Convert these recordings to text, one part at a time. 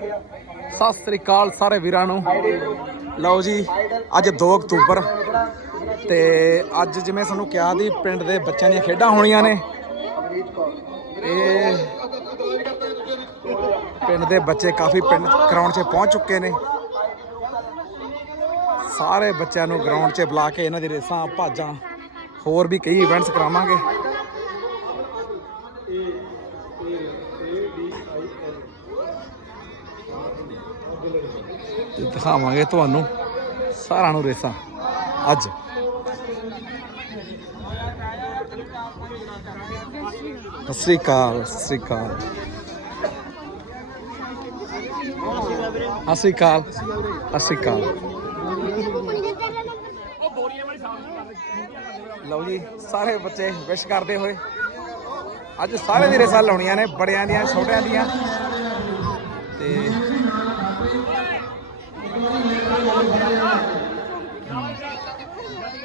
ਸਤਿ ਸ੍ਰੀ ਅਕਾਲ ਸਾਰੇ ਵੀਰਾਂ ਨੂੰ। ਲਓ ਜੀ, ਅੱਜ 2 ਅਕਤੂਬਰ ਤੇ ਅੱਜ ਜਿਵੇਂ ਸਾਨੂੰ ਕਿਹਾ ਦੀ ਪਿੰਡ ਦੇ ਬੱਚਿਆਂ ਦੀਆਂ ਖੇਡਾਂ ਹੋਣੀਆਂ ਨੇ। ਇਹ ਪਿੰਡ ਦੇ ਬੱਚੇ ਕਾਫੀ ਪਿੰਡ ਗਰਾਊਂਡ 'ਚ ਪਹੁੰਚ ਚੁੱਕੇ ਨੇ। ਸਾਰੇ ਬੱਚਿਆਂ ਨੂੰ ਗਰਾਊਂਡ 'ਚ ਬੁਲਾ ਕੇ ਇਹਨਾਂ ਦੀ ਰੇਸਾਂ, ਭਾਜਾਂ, ਹੋਰ ਵੀ ਕਈ ਇਵੈਂਟਸ ਕਰਾਵਾਂਗੇ। ਦਿਖਾਵਾਂਗੇ ਤੁਹਾਨੂੰ ਸਾਰਿਆਂ ਨੂੰ ਰੇਸਾਂ। ਅੱਜ। ਸਤਿ ਸ੍ਰੀ ਅਕਾਲ, ਸਤਿ ਸ੍ਰੀ ਅਕਾਲ। ਸਤਿ ਸ੍ਰੀ ਅਕਾਲ, ਸਤਿ ਸ੍ਰੀ ਅਕਾਲ। ਲਓ ਜੀ, ਸਾਰੇ ਬੱਚੇ ਵਿਸ਼ ਕਰਦੇ ਹੋਏ। ਅੱਜ ਸਾਰੇ ਦੀ ਰੇਸਾਂ ਲਾਉਣੀਆਂ ਨੇ, ਬੜਿਆਂ ਦੀਆਂ, ਛੋਟਿਆਂ ਦੀਆਂ। ਤੇ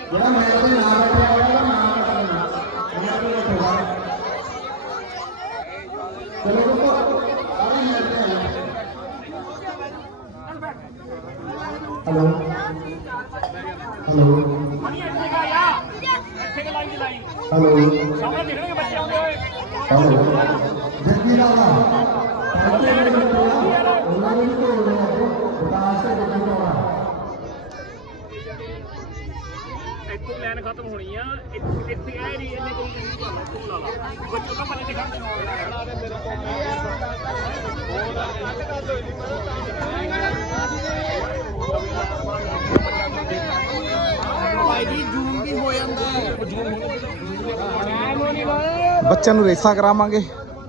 hello hello hello hello Jaggi Rana ਪਾਸੇ ਮੇਰੇ ਕੋਲ ਉਹਨਾਂ ਨੂੰ ਵੀ ਤੋੜ ਰਿਹਾ ਵਿਕਾਸ ਤੇ ਜੱਗੀ ਰਾਣਾ ਇੱਥੋਂ ਲਾਈਨ ਖਤਮ ਹੋਣੀ ਆ ਇੱਥੇ ਇੱਥੇ ਇਹ ਨਹੀਂ ਇਹਨੇ ਕੋਈ ਨਹੀਂ ਭਾਲਾ ਤੂੰ ਲਾ ਲਾ ਬੱਚੋ ਤਾਂ ਪਰੇ ਦਿਖਾ ਬੱਚਿਆਂ ਨੂੰ ਰੇਸਾਂ ਕਰਾਵਾਂਗੇ।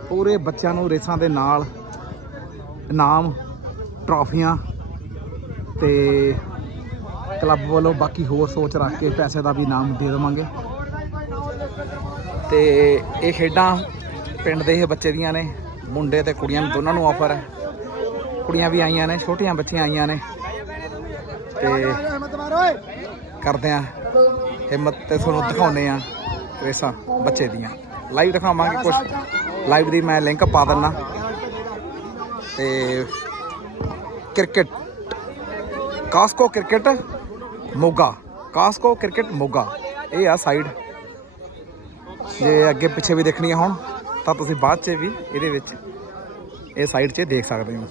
ਪੂਰੇ ਬੱਚਿਆਂ ਨੂੰ ਰੇਸਾਂ ਦੇ ਨਾਲ ਇਨਾਮ, ਟਰਾਫੀਆਂ ਤੇ ਕਲੱਬ ਵੱਲੋਂ ਬਾਕੀ ਹੋਰ ਸੋਚ ਰੱਖ ਕੇ ਪੈਸੇ ਦਾ ਵੀ ਇਨਾਮ ਦੇ ਦੇਵਾਂਗੇ। ਤੇ ਇਹ ਖੇਡਾਂ ਪਿੰਡ ਦੇ ਇਹ ਬੱਚੇ ਦੀਆਂ ਨੇ, ਮੁੰਡੇ ਤੇ ਕੁੜੀਆਂ ਨੂੰ ਦੋਨਾਂ ਨੂੰ ਆਫਰ ਹੈ। ਕੁੜੀਆਂ ਵੀ ਆਈਆਂ ਨੇ, ਛੋਟੀਆਂ ਬੱਚੀਆਂ ਆਈਆਂ ਨੇ। ਤੇ ਕਰਦੇ ਆ ਹਿੰਮਤ ਤੇ ਤੁਹਾਨੂੰ ਦਿਖਾਉਨੇ ਆ ਰੇਸਾਂ ਬੱਚੇ ਦੀਆਂ। ਲਾਈਵ ਦਿਖਾਵਾਂਗੇ ਕੁਝ ਲਾਈਵ ਦੀ ਮੈਂ ਲਿੰਕ ਪਾ ਦਿੰਨਾ। ਤੇ cricket Cosco cricket Moga Cosco cricket Moga ਇਹ ਆ ਸਾਈਡ ਜੇ ਅੱਗੇ ਪਿੱਛੇ ਵੀ ਦੇਖਣੀਆਂ ਹੋਣ ਤਾਂ ਤੁਸੀਂ ਬਾਅਦ 'ਚ ਵੀ ਇਹਦੇ ਵਿੱਚ ਇਹ ਸਾਈਡ 'ਚ ਦੇਖ ਸਕਦੇ ਹੋ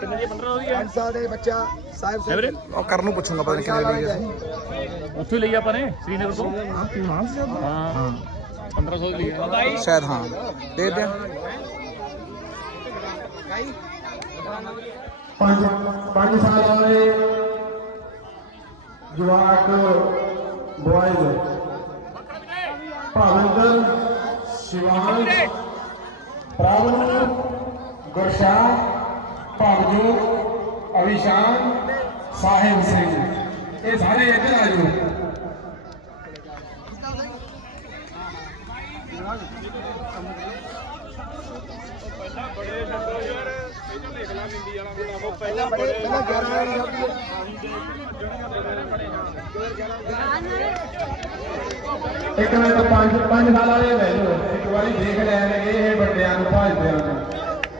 ਕਿੰਨੇ ਜੀ 15 ਉਹਦੀ ਆ ਸਾਲ ਦੇ ਬੱਚਾ ਸਾਹਿਬ ਹੈ ਵੀਰੇ ਉਹ ਕਰਨ ਨੂੰ ਪੁੱਛੂੰਗਾ ਪਤਾ ਨਹੀਂ ਕਿੰਨੇ ਦੀ ਹੈ ਉੱਥੇ ਲਈ ਆਪਾਂ ਨੇ ਸ੍ਰੀਨਗਰ ਤੋਂ ਹਾਂ 1500 ਦੀ ਲਈ ਸ਼ਾਇਦ ਹਾਂ ਦੇ ਦੇ ਪੰਜ ਪੰਜ ਸਾਲਾਂ ਦੇ ਜਵਾਕ ਬੁਆਇਜ਼ ਭਾਵਿੰਦਰ ਸ਼ਿਵਾਨ ਪ੍ਰਾਵਨ ਗੁਰਸ਼ਾਨ ਭਵਜੋਤ ਅਵਿਸ਼ਾਨ ਸਾਹਿਬ ਸਿੰਘ। ਇਹ ਸਾਰੇ ਇੱਧਰ ਆ ਜਾਓ। ਪਹਿਲਾਂ ਬੜੇ ਪਹਿਲਾਂ 11 ਵਾਲੀ ਇੱਕ ਮਿੰਟ ਪੰਜ ਪੰਜ ਸਾਲ ਵਾਲੇ ਲੈ ਲਓ ਇੱਕ ਵਾਰੀ ਦੇਖ ਲੈਣਗੇ ਇਹ ਵੱਡਿਆਂ ਨੂੰ ਭਾਜਦੇ ਆ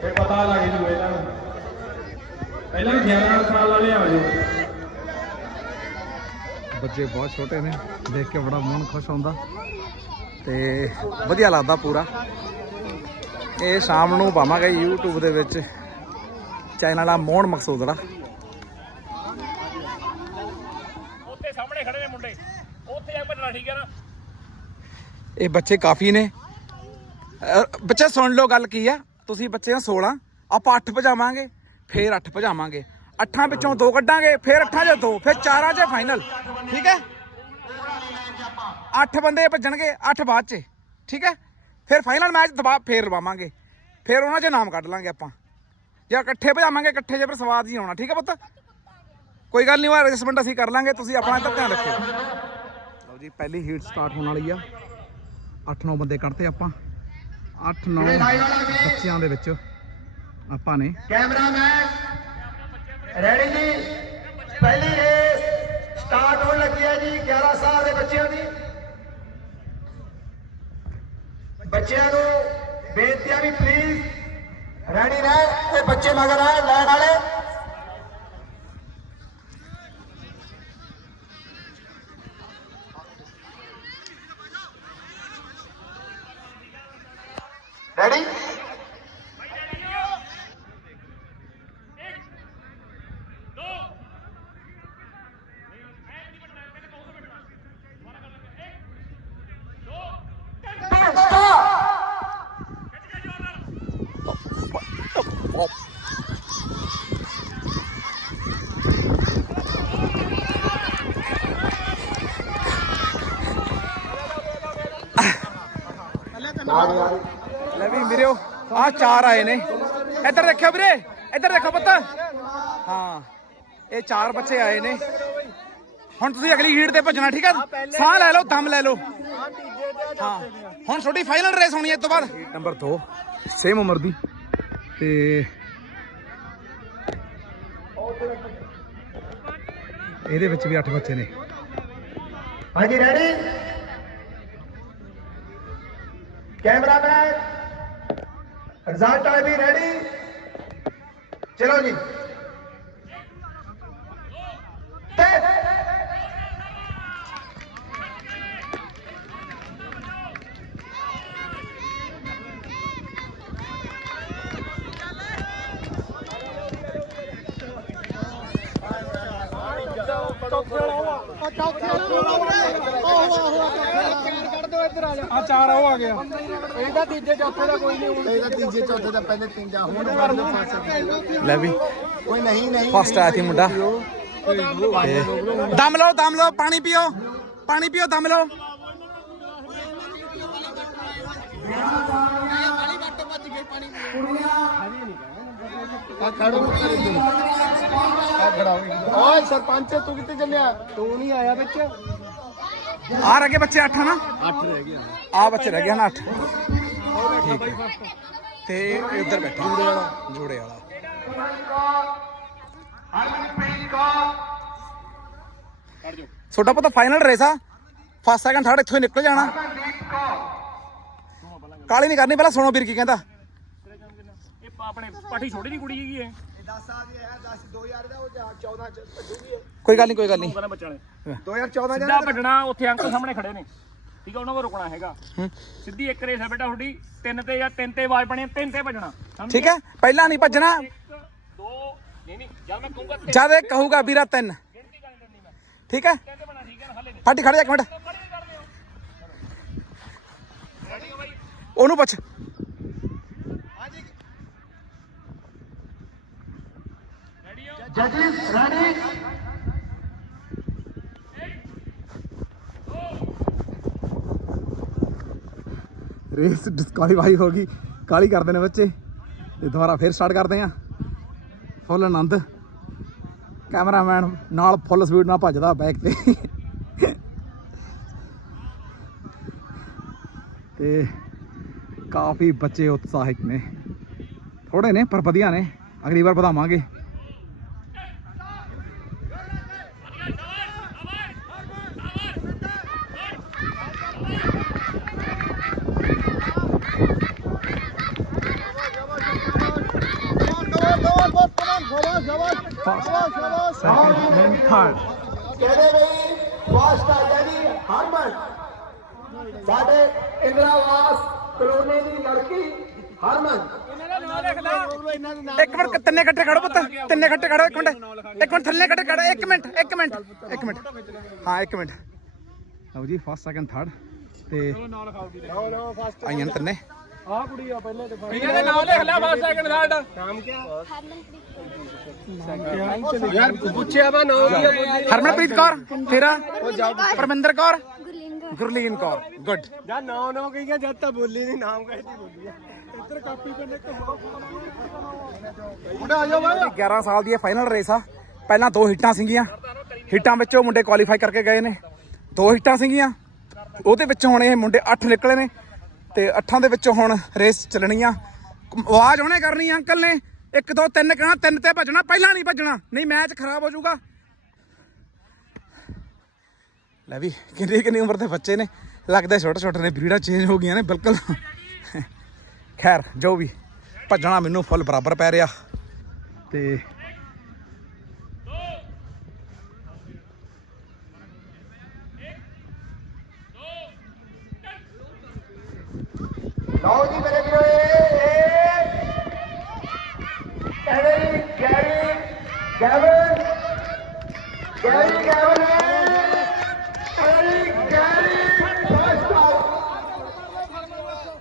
ਤੇ ਪਤਾ ਲੱਗ ਜੂ ਇਹਨਾਂ ਨੂੰ ਪਹਿਲਾਂ 11 ਸਾਲ ਵਾਲੇ ਆ ਜਾਓ ਬੱਚੇ ਬਹੁਤ ਛੋਟੇ ਨੇ ਦੇਖ ਕੇ ਬੜਾ ਮਨ ਖੁਸ਼ ਹੁੰਦਾ ਤੇ ਵਧੀਆ ਲੱਗਦਾ ਪੂਰਾ ਇਹ ਸ਼ਾਮ ਨੂੰ ਪਾਵਾਂਗੇ YouTube ਦੇ ਵਿੱਚ ਮੋਹਨ ਮਕਸੂਦ ਦਾ। ਉੱਥੇ ਸਾਹਮਣੇ ਖੜੇ ਨੇ ਮੁੰਡੇ। ਉੱਥੇ ਆ ਭੱਜਣਾ ਠੀਕ ਹੈ ਨਾ? ਇਹ ਬੱਚੇ ਕਾਫੀ ਨੇ। ਅਹ ਬੱਚੇ ਸੁਣ ਲਓ ਗੱਲ ਕੀ ਆ। ਤੁਸੀਂ ਬੱਚੇ ਆ 16 ਆਪਾਂ 8 ਭਜਾਵਾਂਗੇ ਫੇਰ 8 ਭਜਾਵਾਂਗੇ। ਅੱਠਾਂ ਵਿੱਚੋਂ ਦੋ ਕੱਢਾਂਗੇ ਫੇਰ ਅੱਠਾਂ 'ਚ ਦੋ ਫੇਰ ਚਾਰਾਂ 'ਚ ਫਾਈਨਲ ਠੀਕ ਹੈ? 8 ਬੰਦੇ ਭੱਜਣਗੇ 8 ਬਾਅਦ 'ਚ। ਠੀਕ ਹੈ? ਫਿਰ ਫਾਈਨਲ ਮੈਚ ਦਬਾ ਫੇਰ ਲਵਾਵਾਂਗੇ ਫੇਰ ਉਹਨਾਂ 'ਚ ਨਾਮ ਕੱਢ ਲਾਂਗੇ ਆਪਾਂ। ਜਾਂ ਇਕੱਠੇ ਭਜਾਵਾਂਗੇ, ਇਕੱਠੇ 'ਚ ਫਿਰ ਸਵਾਦ ਹੀ ਆਉਣਾ, ਠੀਕ ਹੈ ਪੁੱਤ? ਕੋਈ ਗੱਲ ਨਹੀਂ, ਉਹ ਐਡਜਸਟਮੈਂਟ ਅਸੀਂ ਕਰ ਲਾਂਗੇ, ਤੁਸੀਂ ਆਪਣਾ ਇੱਧਰ ਧਿਆਨ ਰੱਖਿਓ। ਲਓ ਜੀ, ਪਹਿਲੀ ਹੀਟ ਸਟਾਰਟ ਹੋਣ ਵਾਲੀ ਆ। 8-9 ਬੰਦੇ ਕੱਢਤੇ ਆਪਾਂ। 8-9 ਬੱਚਿਆਂ ਦੇ ਵਿੱਚ ਆਪਾਂ ਨੇ। ਕੈਮਰਾਮੈਨ ਰੈਡੀ ਜੀ? ਪਹਿਲੀ ਰੇਸ ਸਟਾਰਟ ਹੋਣ ਲੱਗੀ ਹੈ ਜੀ 11 ਸਾਲ ਦੇ ਬੱਚਿਆਂ ਦੀ। ਬੱਚਿਆਂ ਨੂੰ ਬੇਨਤੀ ਆ ਵੀ ਪਲੀਜ਼ ਰੈਡੀ ਰਹਿ ਤੇ ਬੱਚੇ ਮਗਰ ਆ ਲੈਣ ਵਾਲੇ। ਰੈਡੀ ਲੈ ਵੀ ਵੀਰਿਓ ਆ ਚਾਰ ਆਏ ਨੇ। ਇੱਧਰ ਦੇਖਿਓ ਵੀਰੇ ਇੱਧਰ ਦੇਖੋ ਪੁੱਤ। ਹਾਂ ਇਹ ਚਾਰ ਬੱਚੇ ਆਏ ਨੇ। ਹੁਣ ਤੁਸੀਂ ਅਗਲੀ ਹੀਟ ਤੇ ਭੱਜਣਾ ਠੀਕ ਹੈ ਸਾਹ ਲੈ ਲਓ ਦਮ ਲੈ ਲਓ। ਹਾਂ ਹੁਣ ਛੋਟੀ ਫਾਈਨਲ ਰੇਸ ਹੋਣੀ ਹੈ ਇਸ ਤੋਂ ਬਾਅਦ। ਨੰਬਰ 2 ਸੇਮ ਉਮਰ ਦੀ। ਤੇ ਇਹਦੇ ਵਿੱਚ ਵੀ 8 ਬੱਚੇ ਨੇ। ਹਾਂਜੀ ਰੈਡੀ ਕੈਮਰਾਮੈਨ ਰਿਜ਼ਲਟ ਵਾਲੇ ਵੀ ਰੈਡੀ ਚਲੋ ਜੀ। ਆ ਚਾਰ ਉਹ ਆ ਗਿਆ ਇਹਦਾ ਤੀਜੇ ਚੌਥੇ ਦਾ ਕੋਈ ਨਹੀਂ ਹੁਣ ਇਹਦਾ ਤੀਜੇ ਚੌਥੇ ਦਾ ਪਹਿਲੇ ਤਿੰਨ ਜਾ ਹੁਣ ਵਰਡ ਫਾਸੇ ਲੈ ਵੀ। ਕੋਈ ਨਹੀਂ ਨਹੀਂ ਫਸਟ ਆਇਆ ਸੀ ਮੁੰਡਾ। ਦਮ ਲਓ ਦਮ ਲਓ, ਪਾਣੀ ਪੀਓ ਪਾਣੀ ਪੀਓ, ਦਮ ਲਓ। ਆ ਖੜੋ। ਕਰੇ ਤੂੰ ਆ ਖੜਾ ਓਏ ਸਰਪੰਚ ਤੂੰ ਕਿੱਥੇ ਚੱਲਿਆ? ਤੂੰ ਨਹੀਂ ਆਇਆ ਵਿੱਚ। ਆ ਰਹੇ ਬੱਚੇ 8 ਨਾ 8 ਰਹਿ ਗਏ। ਆ ਬੱਚੇ ਰਹਿ ਗਏ ਨਾ 8 ਠੀਕ ਹੈ। ਤੇ ਇਹ ਉੱਧਰ ਬੈਠਾ। ਜੋੜੇ ਵਾਲਾ। ਜੋੜੇ ਵਾਲਾ। ਛੋਟਾ ਪਤਾ ਫਾਈਨਲ ਰੇਸ ਆ। ਫਸਟ ਸੈਕੰਡ ਥਰਡ ਇੱਥੋਂ ਹੀ ਨਿਕਲ ਜਾਣਾ। ਕਾਲੀ ਨਹੀਂ ਕਰਨੀ ਪਹਿਲਾਂ ਸੁਣੋ ਵੀਰ ਕੀ ਕਹਿੰਦਾ। ਆਪਣੇ ਪਾਠੀ ਛੋਟੀ ਦੀ ਕੁੜੀ ਹੈਗੀ ਇਹ 10 ਸਾਲ ਦੀ ਹੈ 10 2000 ਦਾ ਉਹ 14 ਚ ਭੱਜੂਗੀ ਕੋਈ ਗੱਲ ਨਹੀਂ ਕੋਈ ਗੱਲ ਨਹੀਂ ਕਹਿੰਦਾ ਬੱਚਾ ਨੇ 2014 ਸਿੱਧਾ ਭੱਜਣਾ ਉੱਥੇ ਅੰਕਲ ਸਾਹਮਣੇ ਖੜੇ ਨੇ। ਠੀਕ ਆ ਉਹਨਾਂ ਕੋ ਰੁਕਣਾ ਹੈਗਾ। ਹੂੰ। ਸਿੱਧੀ ਇੱਕ ਰੇਸ ਹੈ ਬੇਟਾ ਤੁਹਾਡੀ ਤਿੰਨ ਤੇ ਜਾਂ ਤਿੰਨ ਤੇ ਆਵਾਜ਼ ਬਣੀ ਤਿੰਨ ਤੇ ਭੱਜਣਾ। ਸਮਝ ਠੀਕ ਹੈ ਪਹਿਲਾਂ ਨਹੀਂ ਭੱਜਣਾ। ਇੱਕ ਦੋ ਨਹੀਂ ਨਹੀਂ ਜਦ ਮੈਂ ਕਹੂੰਗਾ ਤਿੰਨ ਜਦ ਇਹ ਕਹੂਗਾ ਵੀਰਾ ਤਿੰਨ। ਗਿਣਤੀ ਮੈਂ। ਠੀਕ ਹੈ। ਤਿੰਨ ਤੇ ਬਣਾ ਠੀਕ ਹੈ ਨਾ ਹਲੇ ਨਹੀਂ ਫਾਟੀ ਖੜ ਜਾ ਇੱਕ ਮਿੰਟ। ਹੋ ਹੋ ਉਹਨੂੰ ਪੁੱਛ। ਰੈਡੀ ਹੋ ਰੇਸ ਡਿਸਕੁਆਲੀਫਾਈ ਹੋ ਗਈ। ਕਾਲੀ ਕਰਦੇ ਨੇ ਬੱਚੇ। ਤੇ ਦੁਬਾਰਾ ਫੇਰ ਸਟਾਰਟ ਕਰਦੇ ਆ ਫੁੱਲ ਆਨੰਦ। ਕੈਮਰਾਮੈਨ ਨਾਲ ਫੁੱਲ ਸਪੀਡ ਨਾਲ ਭੱਜਦਾ ਬੈਕ ਤੇ। ਤੇ ਕਾਫੀ ਬੱਚੇ ਉਤਸ਼ਾਹਿਤ ਨੇ। ਥੋੜੇ ਨੇ, ਪਰ ਵਧੀਆ ਨੇ। ਅਗਲੀ ਵਾਰ ਵਧਾਵਾਂਗੇ। ਸੈਕਿੰਡ ਥਰਡ ਕਹਿੰਦੇ ਬਈ ਫਾਸਟ ਆ ਗਿਆ ਜੀ ਹਰਮਨ ਸਾਡੇ ਇੰਦਰਾਵਾਸ ਕਲੋਨੀ ਦੀ ਲੜਕੀ ਹਰਮਨ। ਇੱਕ ਮਿੰਟ ਤਿੰਨੇ ਇਕੱਠੇ ਖੜੋ ਪੁੱਤ ਤਿੰਨੇ ਇਕੱਠੇ ਖੜੋ ਇੱਕ ਮਿੰਟ ਇੱਕ ਮਿੰਟ ਥੱਲੇ ਇਕੱਠੇ ਖੜੋ ਇੱਕ ਮਿੰਟ ਇੱਕ ਮਿੰਟ ਇੱਕ ਮਿੰਟ। ਹਾਂ ਇੱਕ ਮਿੰਟ। ਲਓ ਜੀ ਫਸਟ ਸੈਕਿੰਡ ਥਰਡ ਤੇ ਆਈਆਂ ਨੇ ਤਿੰਨੇ ਇਹਨਾਂ ਦੇ ਨਾਮ ਲਿਖ ਲਿਆ ਫਸਟ ਸੈਕਿੰਡ ਥਰਡ ਯਾਰ ਪੁੱਛਿਆ ਵਾ ਨੋ ਹਰਮਨਪ੍ਰੀਤ ਕੌਰ ਤੇਰਾ? ਪਰਮਿੰਦਰ ਕੌਰ? ਗੁਰਲੀਨ ਕੌਰ। ਗੁੱਡ ਜਾਂ ਨੋ ਨੋ ਕਹੀਆਂ ਜਦ ਤਾਂ ਬੋਲੀ ਨਹੀਂ ਨਾਮ ਕਹਿਦੀ ਬੋਲੀ ਇੱਧਰ ਕਾਪੀ ਪੈਨ ਇੱਕ ਮੁੰਡਾ ਆ ਜਾਓ ਬਾਈ। 11 ਸਾਲ ਦੀ ਇਹ ਫਾਈਨਲ ਰੇਸ ਆ। ਪਹਿਲਾਂ ਦੋ ਹਿੱਟਾਂ ਸੀਗੀਆਂ। ਹਿੱਟਾਂ ਵਿੱਚੋਂ ਮੁੰਡੇ ਕੁਆਲੀਫਾਈ ਕਰਕੇ ਗਏ ਨੇ। ਦੋ ਹਿੱਟਾਂ ਸੀਗੀਆਂ। ਉਹਦੇ ਵਿੱਚੋਂ ਹੁਣ ਇਹ ਮੁੰਡੇ 8 ਨਿਕਲੇ ਨੇ। ਤੇ ਅੱਠਾਂ ਦੇ ਵਿੱਚੋਂ ਹੁਣ ਰੇਸ ਚੱਲਣੀ ਆ। ਆਵਾਜ਼ ਉਹਨੇ ਕਰਨੀ ਅੰਕਲ ਨੇ। 1 2 3 ਕਹਿਣਾ, ਤਿੰਨ ਤੇ ਭੱਜਣਾ, ਪਹਿਲਾਂ ਨਹੀਂ ਭੱਜਣਾ। ਨਹੀਂ, ਮੈਚ ਖਰਾਬ ਹੋ ਜਾਊਗਾ। ਲੈ ਵੀ, ਕਿੰਨੀ ਕਿੰਨੀ ਉਮਰ ਦੇ ਬੱਚੇ ਨੇ। ਲੱਗਦਾ ਛੋਟੇ ਛੋਟੇ ਨੇ ਬਰੀਡਾਂ ਚੇਂਜ ਹੋ ਗਈਆਂ ਨੇ, ਬਿਲਕੁਲ। ਖੈਰ, ਜੋ ਵੀ, ਭੱਜਣਾ ਮੈਨੂੰ ਫੁੱਲ ਬਰਾਬਰ ਪੈ ਰਿਹਾ। ਤੇ ਲਓ ਜੀ ਮੇਰੇ ਵੀਰੋ ਇਹ Carrie Carrie Gavin Carrie Gavin Carrie Carrie first out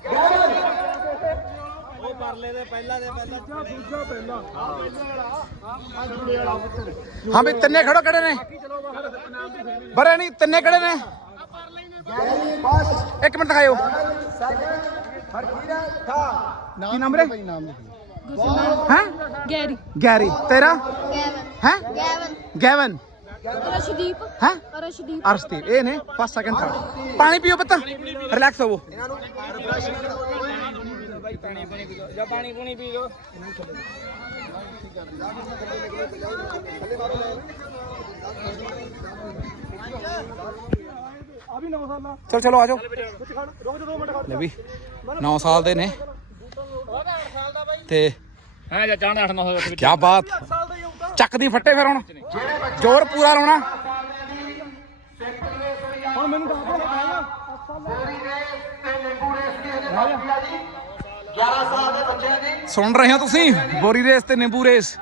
Gavin ਹਾਂ ਵੀ ਤਿੰਨੇ ਖੜੋ ਕਿਹੜੇ ਨੇ। ਬਰੇ ਨਹੀਂ ਤਿੰਨੇ ਕਿਹੜੇ ਨੇ। ਇੱਕ ਮਿੰਟ ਦਿਖਾਇਓ। ਸੈਕੰਡ ਕੀ ਨਾਮ ਰੇ ਹੈ ਗੈਰੀ। ਗੈਰੀ। ਤੇਰਾ? ਗੈਵਨ। ਹੈ? ਗੈਵਨ। ਗੈਵਨ। ਰਸ਼ਦੀਪ ਹੈ? ਰਸ਼ਦੀਪ ਅਰਸ਼ਦੀਪ। ਇਹ ਨੇ ਫਸਟ ਸੈਕੰਡ ਥਰਡ ਪਾਣੀ ਪੀਓ ਪੁੱਤ। ਰਿਲੈਕਸ ਹੋਵੋ। ਚਲ ਚਲੋ ਆ ਜਾਓ। ਲੈ ਵੀ 9 ਸਾਲ ਦੇ ਨੇ। ਤੇ ਹਾਂ ਜਾਂ ਚਾਹਣਾ 8 9 ਵਿੱਚ ਕੀ ਬਾਤ। ਚੱਕਦੀ ਫੱਟੇ ਫਿਰ ਹੁਣ। ਜ਼ੋਰ ਪੂਰਾ ਲਾਉਣਾ। ਸੁਣ ਰਹੇ ਹੋ ਤੁਸੀਂ? ਬੋਰੀ ਰੇਸ ਤੇ ਨਿੰਬੂ ਰੇਸ।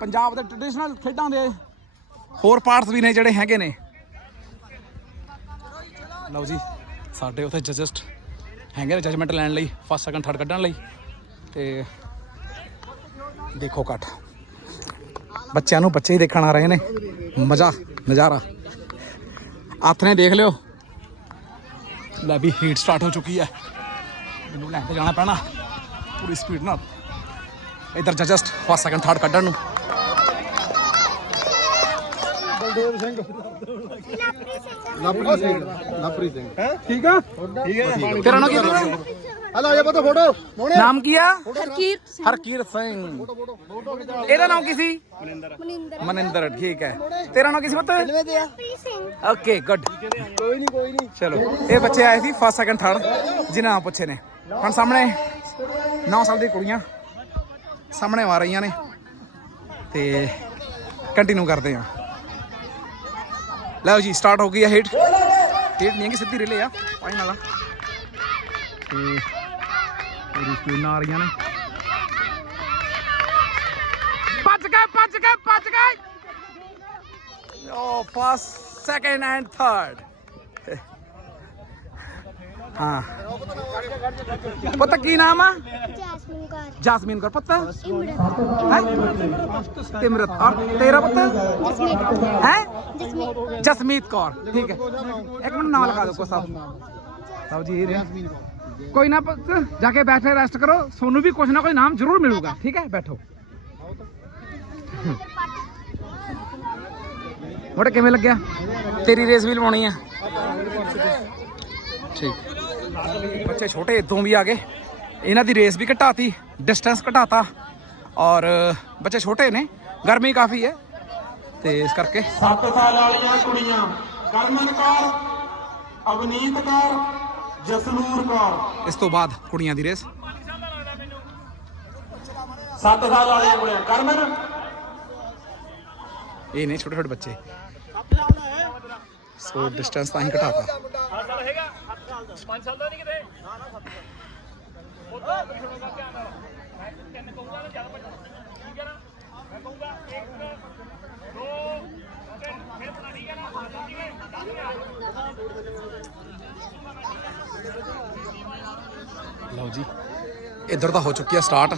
ਪੰਜਾਬ ਦੇ ਟ੍ਰੈਡੀਸ਼ਨਲ ਖੇਡਾਂ ਦੇ ਹੋਰ ਪਾਰਟਸ ਵੀ ਨੇ ਜਿਹੜੇ ਹੈਗੇ ਨੇ। ਲਓ ਜੀ, ਸਾਡੇ ਉੱਥੇ ਜਜਸਟ ਹੈਗੇ ਨੇ ਜਜਮੈਂਟ ਲੈਣ ਲਈ ਫਸਟ ਸੈਕੰਡ ਥਰਡ ਕੱਢਣ ਲਈ ਤੇ ਦੇਖੋ ਕੱਟ ਬੱਚਿਆਂ ਨੂੰ ਬੱਚੇ ਹੀ ਦੇਖਣ ਆ ਰਹੇ ਨੇ। ਮਜ਼ਾ, ਨਜ਼ਾਰਾ। ਹੱਥ ਨੇ ਦੇਖ ਲਿਓ। ਲੈ ਵੀ ਹੀਟ ਸਟਾਰਟ ਹੋ ਚੁੱਕੀ ਹੈ। ਮੈਨੂੰ ਲੈ ਕੇ ਜਾਣਾ ਪੈਣਾ। ਪੂਰੀ ਸਪੀਡ ਨਾਲ। ਇਧਰ ਜਜਸਟ ਫਸਟ ਸੈਕੰਡ ਥਰਡ ਕੱਢਣ ਨੂੰ। ਤੇਰਾ ਨਾਮ ਕੀ ਹੈ ਹਲੋ ਜਾ ਬਤੋ ਫੋਟੋ। ਨਾਮ ਕੀ ਆ? ਹਰਕੀਰਤ ਸਿੰਘ। ਹਰਕੀਰਤ ਸਿੰਘ। ਇਹਦਾ ਨਾਮ ਕੀ ਸੀ? ਮਨਿੰਦਰ। ਮਨਿੰਦਰ। ਠੀਕ ਹੈ। ਤੇਰਾ ਨਾਮ ਕੀ ਸੀ ਪੁੱਤ? ਸਿੰਘ। ਓਕੇ ਗੁੱਡ ਕੋਈ ਨਹੀਂ ਕੋਈ ਨਹੀਂ ਚਲੋ ਇਹ ਬੱਚੇ ਆਏ ਸੀ ਫਸਟ ਸੈਕੰਡ ਥਰਡ ਜਿਨ੍ਹਾਂ ਨਾਮ ਪੁੱਛੇ ਨੇ। ਹੁਣ ਸਾਹਮਣੇ 9 ਸਾਲ ਦੀ ਕੁੜੀਆਂ ਸਾਹਮਣੇ ਆ ਰਹੀਆਂ ਨੇ। ਤੇ ਕੰਟੀਨਿਊ ਕਰਦੇ ਆ ਲਓ ਜੀ ਸਟਾਰਟ ਹੋ ਗਈ ਹੈ ਹਿੱਟ ਹਿੱਟ ਨਹੀਂ ਹੈ ਕਿ ਸਿੱਧੀ ਰਿਲੇ ਆ ਪਾਣੀ ਵਾਲਾ ਤੇ ਪੂਰੀ ਸਪੀਡ ਨਾਲ ਆ ਰਹੀਆਂ ਨੇ ਭੱਜ ਗਏ ਭੱਜ ਗਏ ਭੱਜ ਗਏ ਓ ਫਸਟ ਸੈਕੰਡ ਐਂਡ ਥਰਡ ਹਾਂ ਪਤਾ ਕੀ ਨਾਮ ਆ ਜੈਸਮੀਨ ਕੌਰ ਜਾਸਮੀਨ ਕੌਰ ਪਤਾ ਇਮਰਤ ਹੈ ਤਿਮਰਤ ਔਰ ਤੇਰਾ ਪਤਾ ਜਸਮੀਤ ਹੈ ਜਸਮੀਤ ਜਸਮੀਤ ਕੌਰ ਠੀਕ ਹੈ ਇੱਕ ਮਿੰਟ ਨਾਮ ਲਿਖਾ ਦਿਓ ਕੋ ਸਾਹਿਬ ਸਾਹਿਬ ਜੀ ਇਹ ਨੇ ਕੋਈ ਨਾ ਪੁੱਤ ਜਾ ਕੇ ਬੈਠੇ ਰੈਸਟ ਕਰੋ ਤੁਹਾਨੂੰ ਵੀ ਕੁਝ ਨਾ ਕੋਈ ਨਾਮ ਜ਼ਰੂਰ ਮਿਲੂਗਾ ਠੀਕ ਹੈ ਬੈਠੋ ਮੋੜੇ ਕਿਵੇਂ ਲੱਗਿਆ ਤੇਰੀ ਰੇਸ ਵੀ ਲਵਾਉਣੀ ਆ ਠੀਕ ਬੱਚੇ ਛੋਟੇ ਇਦੋਂ ਵੀ ਆ ਗਏ ਇਹਨਾਂ ਦੀ ਰੇਸ ਵੀ ਘਟਾਤੀ ਡਿਸਟੈਂਸ ਘਟਾਤਾ ਔਰ ਬੱਚੇ ਛੋਟੇ ਨੇ ਗਰਮੀ ਕਾਫੀ ਹੈ ਤੇ ਇਸ ਕਰਕੇ 7 ਸਾਲ ਵਾਲੀਆਂ ਕੁੜੀਆਂ ਕਰਮਨ ਕੌਰ ਅਵਨੀਤ ਕੌਰ ਜਸਨੂਰ ਕੌਰ ਇਸ ਤੋਂ ਬਾਅਦ ਕੁੜੀਆਂ ਦੀ ਰੇਸ 7 ਸਾਲ ਵਾਲੀਆਂ ਕੁੜੀਆਂ ਕਰਮਨ ਇਹ ਨੇ ਛੋਟੇ ਛੋਟੇ ਬੱਚੇ ਸੋ ਡਿਸਟੈਂਸ ਤਾਂ ਹੀ ਘਟਾਤਾ 8 ਸਾਲ ਹੈਗਾ 5 ਸਾਲ ਦਾ ਨਹੀਂ ਕਿਤੇ? ਉਹਦਾ ਸੁਣੋਗਾ ਧਿਆਨ ਨਾਲ ਮੈਂ ਤਿੰਨ ਕਹੂੰਗਾ ਨਾ ਜ਼ਿਆਦਾ ਬੱਚਾ ਠੀਕ ਹੈ ਨਾ? ਮੈਂ ਕਹੂੰਗਾ 1 2 3 ਫਿਰ ਪਤਾ ਠੀਕ ਹੈ ਨਾ ਠੀਕ ਹੈ ਲਓ ਜੀ ਇੱਧਰ ਤਾਂ ਹੋ ਚੁੱਕੀ ਆ ਸਟਾਰਟ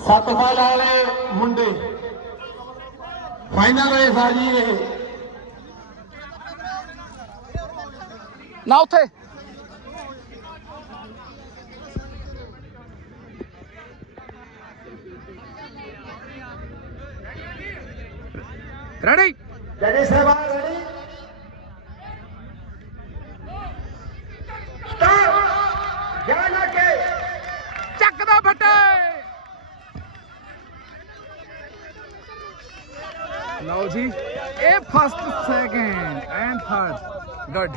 ਸੱਤ ਸਾਲ ਵਾਲੇ ਮੁੰਡੇ। ਫਾਈਨਲ ਰੇਸ ਆ ਜੀ ਇਹ। ਨਾ ਉੱਥੇ। ਰੈਡੀ ਜੱਜੀ ਸਾਹਿਬਾਨ ਰੈਡੀ ਸਟਾਰਟ ਜਾਨ ਲਾ ਕੇ ਚੱਕ ਦਾ ਫੱਟੇ। ਲਓ ਜੀ ਇਹ first second and third good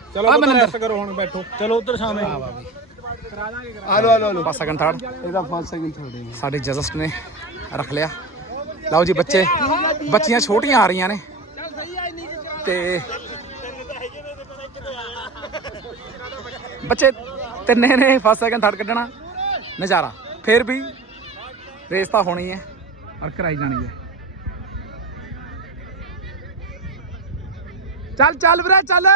ਚਲੋ ਮਨਿੰਦਰ। ਕਰੋ ਹੁਣ ਬੈਠੋ। ਚਲੋ ਉਧਰ ਸ਼ਾਮੇ। ਆਲੋ ਆਲੋ ਆਲੋ ਫਸਟ ਸੈਕੰਡ ਥਰਡ ਇਹਦਾ 5 ਸੈਕਿੰਡ ਥੋੜੇ ਸਾਡੇ ਜਜਸ ਨੇ ਰੱਖ ਲਿਆ। ਲਓ ਜੀ ਬੱਚੇ ਬੱਚੀਆਂ ਛੋਟੀਆਂ ਆ ਰਹੀਆਂ ਨੇ। ਤੇ ਬੱਚੇ ਤਿੰਨੇ ਨੇ ਫਸਟ ਸੈਕੰਡ ਥਰਡ ਕੱਢਣਾ। ਨਜ਼ਾਰਾ। ਫਿਰ ਵੀ ਰੇਸ ਤਾਂ ਹੋਣੀ ਹੈ। ਔਰ ਕਰਾਈ ਜਾਣੀ ਹੈ। ਚੱਲ ਚੱਲ ਵੀਰੇ ਚੱਲ।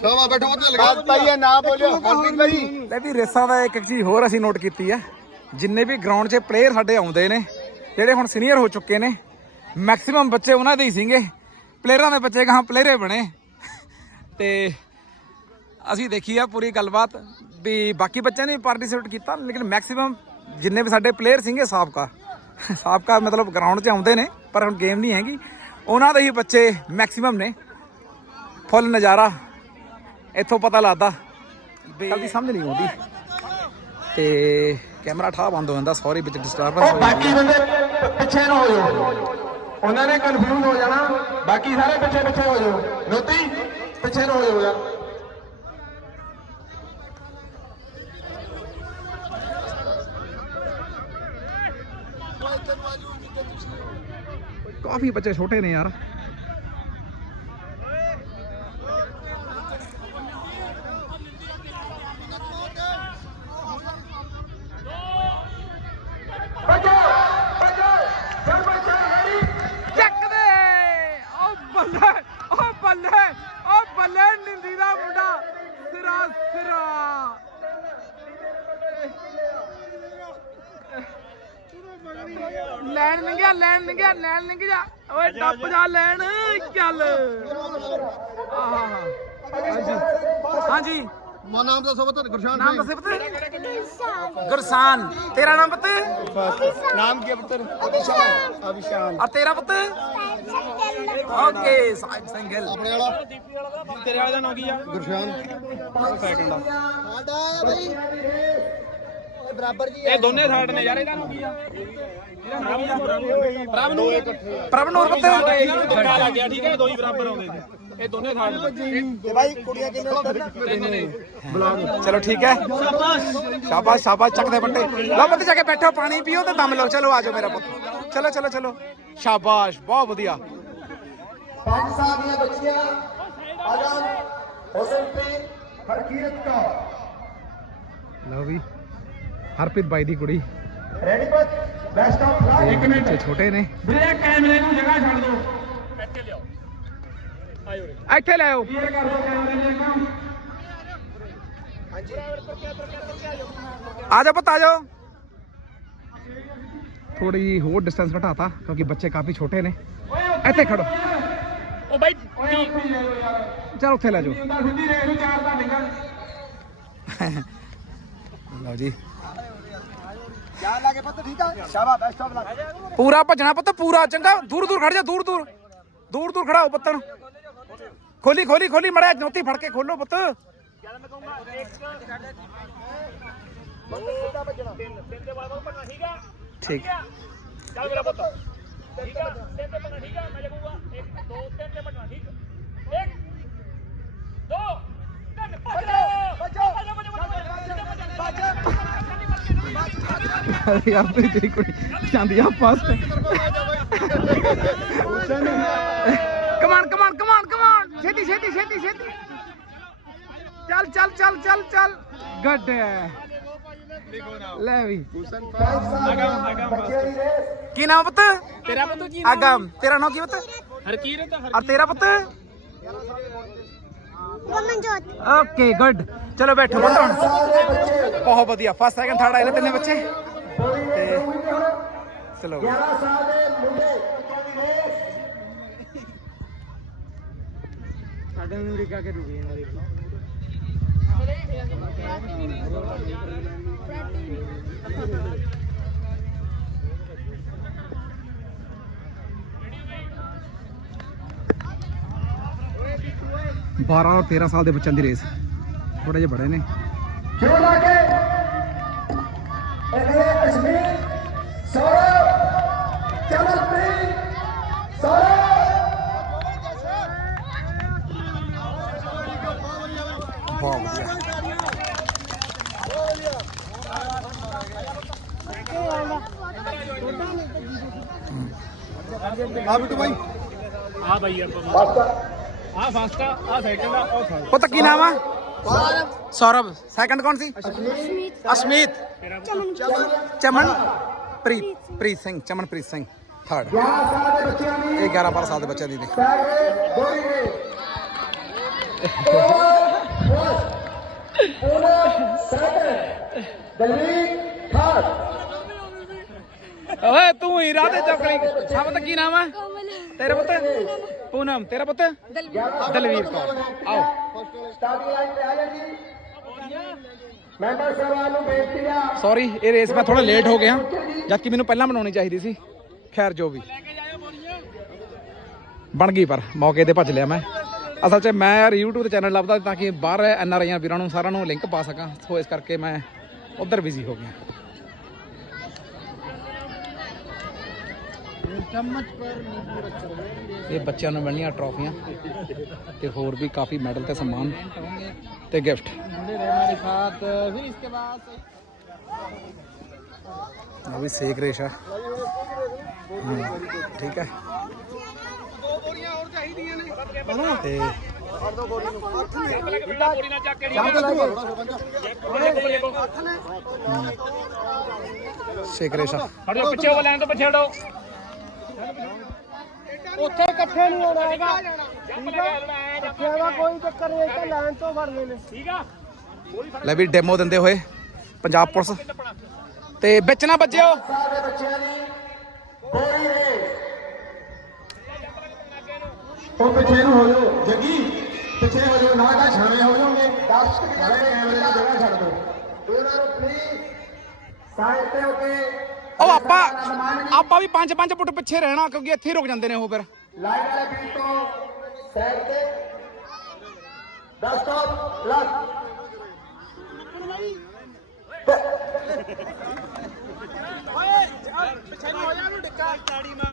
ਸ਼ਾਬਾ ਬੈਠੋ ਉੱਥੇ ਲਗਾ। ਤਾਈਏ ਨਾ ਬੋਲਿਓ। ਹਰਪ੍ਰੀਤ ਭਾਈ। ਲੈ ਵੀ ਰੇਸਾਂ ਦਾ ਇੱਕ ਚੀਜ਼ ਹੋਰ ਅਸੀਂ ਨੋਟ ਕੀਤੀ ਹੈ ਜਿੰਨੇ ਵੀ ਗਰਾਊਂਡ 'ਚ ਪਲੇਅਰ ਸਾਡੇ ਆਉਂਦੇ ਨੇ ਜਿਹੜੇ ਹੁਣ ਸੀਨੀਅਰ ਹੋ ਚੁੱਕੇ ਨੇ ਮੈਕਸਿਮਮ ਬੱਚੇ ਉਹਨਾਂ ਦੇ ਹੀ ਸੀਗੇ। ਪਲੇਅਰਾਂ ਦੇ ਬੱਚੇ ਕਹਾਂ ਪਲੇਅਰੇ ਬਣੇ। ਤੇ ਅਸੀਂ ਦੇਖੀ ਆ ਪੂਰੀ ਗੱਲਬਾਤ ਵੀ ਬਾਕੀ ਬੱਚਿਆਂ ਨੇ ਪਾਰਟਿਸਿਪੇਟ ਕੀਤਾ ਲੇਕਿਨ ਮੈਕਸਿਮਮ ਜਿੰਨੇ ਵੀ ਸਾਡੇ ਪਲੇਅਰ ਸੀਗੇ ਸਾਬਕਾ। ਸਾਬਕਾ ਮਤਲਬ ਗਰਾਊਂਡ 'ਚ ਆਉਂਦੇ ਨੇ ਪਰ ਹੁਣ ਗੇਮ ਨਹੀਂ ਹੈਗੀ। ਉਹਨਾਂ ਦੇ ਹੀ ਬੱਚੇ ਮੈਕਸਿਮਮ ਨੇ। ਫੁੱਲ ਨਜ਼ਾਰਾ ਇੱਥੋਂ ਪਤਾ ਲੱਗਦਾ। ਗੱਲ ਦੀ ਸਮਝ ਨਹੀਂ ਆਉਂਦੀ। ਤੇ ਕੈਮਰਾ ਠਾ ਬੰਦ ਹੋ ਜਾਂਦਾ ਸੌਰੀ ਵਿੱਚ ਡਿਸਟਰਬੈਂਸ ਹੋ ਜਾਂਦੀ ਬਾਕੀ ਬੰਦੇ ਪਿੱਛੇ ਨੂੰ ਹੋ ਜਾਓ। ਉਹਨਾਂ ਨੇ ਕਨਫਿਊਜ਼ ਹੋ ਜਾਣਾ। ਬਾਕੀ ਸਾਰੇ ਪਿੱਛੇ ਪਿੱਛੇ ਹੋ ਜਾਓ। ਨੋਤੀ ਪਿੱਛੇ ਨੂੰ ਹੋ ਜਾਓ ਯਾਰ ਕਾਫੀ ਬੱਚੇ ਛੋਟੇ ਨੇ ਯਾਰ ਬੱਚੋ ਬੱਚੋ ਚੱਲ ਬੱਚੋ ਰੈਡੀ ਚੱਕ ਦੇ ਓ ਬੱਲੇ ਓ ਬੱਲੇ ਓ ਬੱਲੇ ਨਿੰਦੀ ਦਾ ਮੁੰਡਾ ਸਿਰਾ ਸਿਰਾ ਲੈਣ ਲੰਘਿਆ ਲੈਣ ਲੰਘਿਆ ਲੈਣ ਲੰਘ ਜਾ ਟੱਪ ਜਾ ਲੈਣ ਚੱਲ। ਹਾਂਜੀ। ਮਾ ਨਾਮ ਦੱਸੋ ਪੁੱਤ ਗੁਰਸ਼ਾਨ ਨਾਮ ਦੱਸੇ ਪੁੱਤ। ਗੁਰਸਾਨ। ਤੇਰਾ ਨਾਮ ਪੁੱਤ? ਨਾਮ ਕੀ ਪੁੱਤ? ਅਭਿਸ਼ਾਨ। ਅਭਿਸ਼ਾਨ। ਆ ਤੇਰਾ ਪੁੱਤ? ਓਕੇ ਸਾਹਿਬ ਸੰਗਲ। ਆਪਣੇ ਵਾਲਾ? ਤੇਰੇ ਵਾਲੇ ਦਾ ਨਾਮ ਕੀ ਆ? ਗੁਰਸ਼ਾਨ। ਸੈਕਿੰਡ ਦਾ ਸਾਡਾ ਬਈ। ਬਰਾਬਰ ਜੀ ਇਹ ਦੋਨੇ ਥਰਡ ਨੇ ਯਾਰ ਇਹਦਾ ਨਾਮ ਕੀ ਆ? ਪ੍ਰਭ ਨੂੰ ਪ੍ਰਭ ਨੂਰ ਪੁੱਤ ਇਹਨਾਂ ਨੂੰ ਧੱਕਾ ਲੱਗ ਗਿਆ ਠੀਕ ਹੈ? ਦੋ ਹੀ ਬਰਾਬਰ ਆਉਂਦੇ ਸੀ ਇਹ ਦੋਨੇ ਥਰਡ ਤੇ ਭਾਈ ਕੁੜੀਆਂ ਕਿੰਨੇ ਚਲੋ ਠੀਕ ਹੈ। ਸ਼ਾਬਾਸ਼ ਸ਼ਾਬਾਸ਼ ਚੱਕਦੇ ਬੱਟੇ ਲਓ ਪੁੱਤ ਜਾ ਕੇ ਬੈਠੋ ਪਾਣੀ ਪੀਓ ਤੇ ਦਮ ਲਓ। ਚਲੋ ਆਜੋ ਮੇਰਾ ਪੁੱਤ। ਚਲੋ ਚਲੋ ਚਲੋ। ਸ਼ਾਬਾਸ਼ ਬਹੁਤ ਵਧੀਆ। ਪੰਜ ਸਾਲ ਦੀਆਂ ਬੱਚੀਆਂ ਆਜਮ ਹੁਸਨਪ੍ਰੀਤ ਹਰਕੀਰਤ ਕੌਰ। ਲਓ ਵੀ। ਹਰਪ੍ਰੀਤ ਬਾਈ ਦੀ ਕੁੜੀ ਰੈਡੀ ਬਸ ਬੈਸਟ ਆਫ ਲੱਕ ਤੇ ਬੱਚੇ ਛੋਟੇ ਨੇ ਵੀਰੇ ਕੈਮਰੇ ਨੂੰ ਜਗ੍ਹਾ ਛੱਡ ਦਿਓ ਇੱਥੇ ਲੈ ਆਓ ਕਲੀਅਰ ਕਰ ਦਿਓ ਕੈਮਰੇ ਦੇ ਕੰਮ ਆ ਜਾਓ ਪੁੱਤ ਆ ਜਾਓ ਥੋੜੀ ਜਿਹੀ ਹੋਰ ਡਿਸਟੈਂਸ ਘਟਾਤਾ ਕਿਉਂਕਿ ਬੱਚੇ ਕਾਫੀ ਛੋਟੇ ਨੇ ਇੱਥੇ ਖੜੋ ਉਹ ਬਾਈ ਓਏ ਉੱਥੇ ਹੀ ਲੈ ਲਓ ਯਾਰ ਚਲ ਉੱਥੇ ਲੈ ਜਾਓ ਹੁੰਦਾ ਸਿੱਧੀ ਰੇਖ ਨੂੰ ਚਾਰ ਦਾ ਨਿਕਲ ਲਓ ਜੀ ਜਾਨ ਲਾਗੇ ਪਤਾ ਠੀਕ ਆ ਸ਼ਾਬਾ ਬੈਸਟ ਆਫ ਲੱਕ ਪੂਰਾ ਭੱਜਣਾ ਪੁੱਤ ਪੂਰਾ ਚੰਗਾ ਦੂਰ ਦੂਰ ਖੜ ਜਾ ਦੂਰ ਦੂਰ ਦੂਰ ਦੂਰ ਖੜਾ ਹੋ ਪੁੱਤਨ ਖੋਲੀ ਖੋਲੀ ਖੋਲੀ ਮੜਿਆ ਜੋਤੀ ਫੜ ਕੇ ਖੋਲੋ ਪੁੱਤ ਜਦ ਮੈਂ ਕਹੂੰਗਾ ਇੱਕ ਤਿੰਨ ਤਿੰਨ ਦੇ ਬਾਅਦ ਭੱਜਣਾ ਠੀਕ ਆ ਠੀਕ ਚੱਲ ਮੇਰਾ ਪੁੱਤ ਠੀਕ ਆ ਤਿੰਨ ਤੇ ਭੱਜਣਾ ਠੀਕ ਆ ਮੈਂ ਕਹੂੰਗਾ ਇੱਕ ਦੋ ਤਿੰਨ ਤੇ ਭੱਜਣਾ ਠੀਕ ਇੱਕ ਦੋ ਤਿੰਨ ਭੱਜੋ ਯਾਰ ਤੂੰ ਤੇਰੀ ਕੁੜੀ ਜਾਂਦੀ ਆ ਫਸਟ। ਕਮਾਨ ਕਮਾਨ ਕਮਾਨ ਕਮਾਨ ਛੇਤੀ ਛੇਤੀ ਛੇਤੀ ਛੇਤੀ। ਚੱਲ ਚੱਲ ਚੱਲ ਚੱਲ ਚੱਲ। ਗੱਡ। ਲੈ ਵੀ। ਕੀ ਨਾਮ ਪੁੱਤ? ਤੇਰਾ ਪੁੱਤ ਕੀ ਅਗਮ ਤੇਰਾ ਨਾਮ ਕੀ ਪੁੱਤ? ਹਰਕੀਰਤ ਆ ਤੇਰਾ ਪੁੱਤ? Gamanjot okay good. ਚਲੋ ਬੈਠੋ ਪੁੱਤ ਹੁਣ। ਬਹੁਤ ਵਧੀਆ। ਫਸਟ ਸੈਕੰਡ ਥਰਡ ਆਏ ਨੇ ਤਿੰਨੇ ਬੱਚੇ। ਚਲੋ ਸਾਡੇ ਨੂੰ ਰਿਕਾ ਕੇ ਰੁਕੇ ਨਾ ਦੇਖੋ ਬਾਰਾਂ ਔਰ 13 ਸਾਲ ਦੇ ਬੱਚਿਆਂ ਦੀ ਰੇਸ। ਥੋੜੇ ਜਿਹੇ ਬੜੇ ਨੇ। ਜੋੜਾ ਕੇ ਬਹੁਤ ਵਧੀਆ ਆ ਬਾਈ ਆਪਾਂ ਆ ਫਸਟ ਆ ਆ ਸੈਕੰਡ ਆ ਉਹ ਥਰਡ ਪੁੱਤ ਕੀ ਨਾਮ ਆ ਸੌਰਵ ਸੈਕੰਡ ਕੌਣ ਸੀ ਅਸ਼ਮੀਤ ਚਮਨ ਪ੍ਰੀਤ ਪ੍ਰੀਤ ਸਿੰਘ ਚਮਨਪ੍ਰੀਤ ਸਿੰਘ ਥਰਡ 11 ਸਾਲ ਦੇ ਬੱਚਿਆਂ ਦੀ ਇਹ 11 12 ਸਾਲ ਦੇ ਬੱਚਿਆਂ ਦੀ ਨੇ ਸੈਕਟਰੀ ਗੋਰੀ ਦੇ ਉਹਨਾਂ ਸੈਕਟਰ ਦਲਵੀਰ ਥਰਡ ਓਏ ਤੂੰ ਹੀ ਸਭ ਪੁੱਤ ਕੀ ਨਾਮ ਆ? ਤੇਰਾ ਪੁੱਤ? ਪੂਨਮ। ਤੇਰਾ ਪੁੱਤ? ਦਲਵੀਰ। ਕੌਰ। ਆਓ। ਸਟਾਰਟਿੰਗ ਲਾਈਨ ਤੇ ਆ ਜਾ ਜੀ ਮੈਂਬਰ ਸਾਹਿਬਾਨ ਨੂੰ ਬੇਨਤੀ ਆ ਸੌਰੀ ਇਹ ਰੇਸ ਮੈਂ ਥੋੜਾ ਲੇਟ ਹੋ ਗਿਆ। ਜਦਕਿ ਮੈਨੂੰ ਪਹਿਲਾਂ ਬਣਾਉਣੀ ਚਾਹੀਦੀ ਸੀ। ਖੈਰ ਜੋ ਵੀ। ਬਣ ਗਈ ਪਰ ਮੌਕੇ ਤੇ ਭੱਜ ਲਿਆ ਮੈਂ। ਅਸਲ 'ਚ ਮੈਂ ਯਾਰ YouTube ਤੇ ਚੈਨਲ ਲੱਭਦਾ ਤਾਂ ਕਿ ਬਾਹਰ ਐਨ ਆਰ ਆਈਆਂ ਵੀਰਾਂ ਨੂੰ ਸਾਰਿਆਂ ਨੂੰ ਲਿੰਕ ਪਾ ਸਕਾਂ। ਸੋ ਇਸ ਕਰਕੇ ਮੈਂ ਉਧਰ ਬਿਜ਼ੀ ਹੋ ਗਿਆ। ਇਹ ਬੱਚਿਆਂ ਨੂੰ ਮਿਲਣੀਆਂ ਟਰੋਫੀਆਂ ਤੇ ਹੋਰ ਵੀ ਕਾਫੀ ਮੈਡਲ ਤੇ ਸਮਾਨ ਤੇ ਗਿਫਟ ਉਹ ਵੀ ਸੇਕ ਰੇਸ਼ਾ। ਠੀਕ ਹੈ। ਤੇ ਬੋਰੀ ਨਾਲ ਚੱਕ ਕੇ ਸੇਕ ਰੇਸ਼ਾ ਹਟੋ ਪਿੱਛੇ ਹੋ ਲੈਣ ਤੋਂ ਪਿੱਛੇ ਹਟੋ। ਉੱਥੇ ਇਕੱਠੇ ਨਹੀਂ ਹੋਣਾ ਹੈਗਾ। ਇਕੱਠੇ ਦਾ ਕੋਈ ਚੱਕਰ ਨਹੀਂ ਇੱਥੇ ਲਾਈਨ ਤੋਂ ਫੜ ਲੈਣੇ ਠੀਕ ਆ? ਲੈ ਵੀ ਡੈਮੋ ਦਿੰਦੇ ਹੋਏ ਪੰਜਾਬ ਪੁਲਿਸ। ਤੇ ਵਿੱਚ ਨਾ ਵੱਜਿਓ। ਸਾਰੇ ਬੱਚਿਆਂ ਦੀ ਗੋਰੀ ਉਹ ਪਿੱਛੇ ਨੂੰ ਹੋ ਜਾਓ ਜੱਗੀ। ਪਿੱਛੇ ਹੋ ਜਾਓ ਨਾ ਤਾਂ ਛਾਵੇਂ ਹੋ ਜਾਓਗੇ। ਦਰਸ਼ਕ ਸਾਰੇ ਕੈਮਰੇ ਦੀ ਜਗ੍ਹਾ ਛੱਡ ਦਿਓ। ਉਹਨਾਂ ਨੂੰ ਪਲੀਜ਼ ਸਾਈਡ ਤੇ ਹੋ ਕੇ। ਉਹ ਆਪਾਂ ਆਪਾਂ ਵੀ 5-5 ਫੁੱਟ ਪਿੱਛੇ ਰਹਿਣਾ ਕਿਉਂਕਿ ਇੱਥੇ ਹੀ ਰੁਕ ਜਾਂਦੇ ਨੇ ਉਹ ਫਿਰ। ਲਾਈਨ ਵਾਲੇ ਵੀਰ ਤੋਂ ਸਾਈਡ ਤੇ। 10 ਸਟਾਪ ਪਲੱਸ